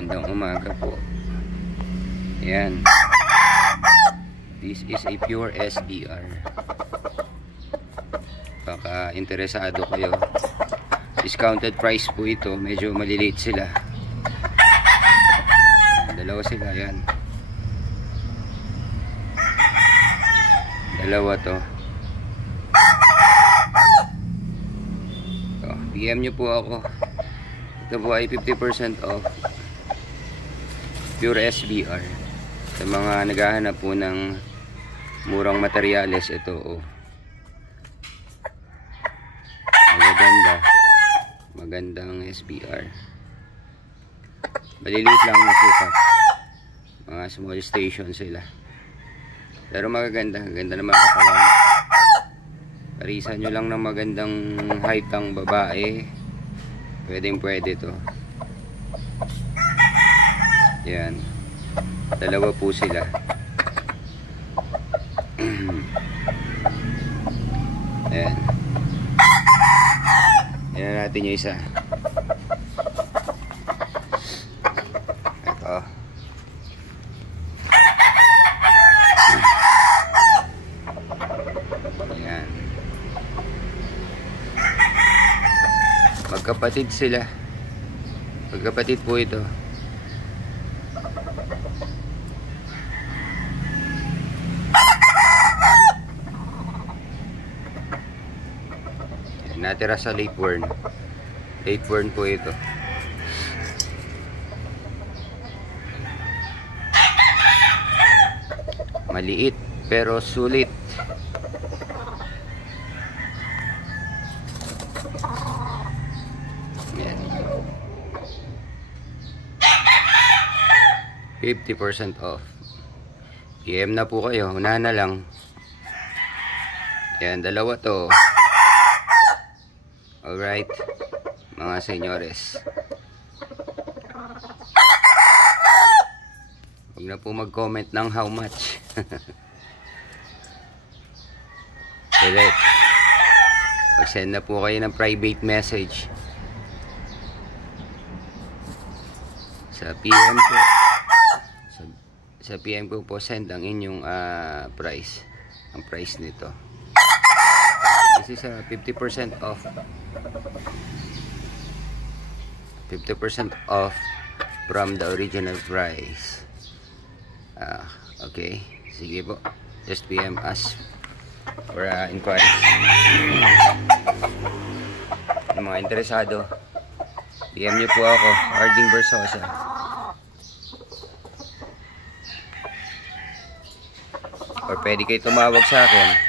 Magandang umaga po. Yan. This is a pure SBR. Baka interesado kayo. Discounted price po ito. Medyo maliliit sila. Dalawa sila. Yan. Dalawa to. So, PM nyo po ako. Ito po ay 50% off. Pure SBR. Sa mga naghahanap po ng murang materyales, ito oh. Magandang SBR. Maliliit lang na sukat. Mga small station sila. Pero magaganda. Ganda naman katawan. Parisan nyo lang ng magandang height ang babae. Pwede to. Yan. Dalawa po sila. Ayan. Ayan natin yung isa. Ito. Ayan. Magkapatid sila. Magkapatid po ito. Natira sa late worn. Late worn po ito. Maliit pero sulit. Yan. 50% off. PM na po kayo. Unahan na lang. Yan, dalawa to. Alright, mga senyores. Huwag na po mag-comment ng how much. Select. Mag-send na po kayo ng private message sa PM po. Sa PM po send ang inyong price. Ang price nito. This is a 50% off. 50% off from the original price. Okay, sige po. Just PM us for inquiries. Yung mga interesado, PM nyo po ako, Harding Versosa. Or pwede kayo tumawag sa akin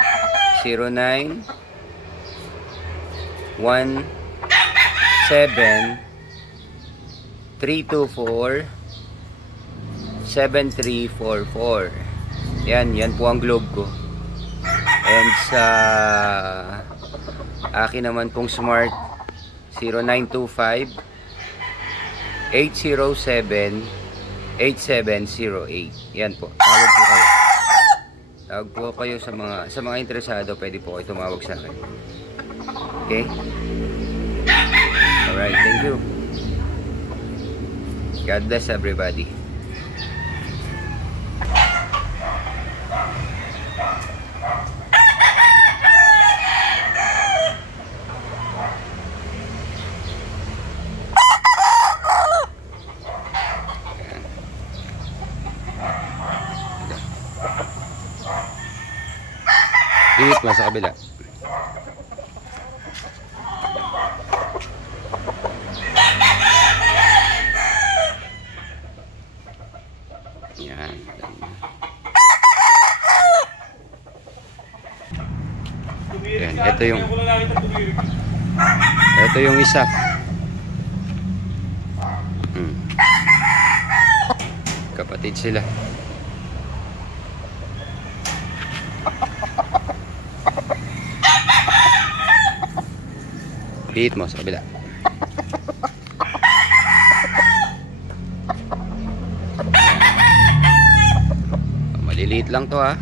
0917-324-7344. Yan po ang globe ko. And sa akin naman pong smart 0925-807-8708. Yan po. Tawag po kayo. Tawag po kayo sa mga interesado, pwede po kayo tumawag sa akin. Okay? Alright, thank you. God bless everybody. Iit mo sa kabila. Yan. Yan. Ito yung isa. Kapatid sila. Liit mo sa kabila. Maliliit lang to ha.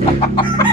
Yan.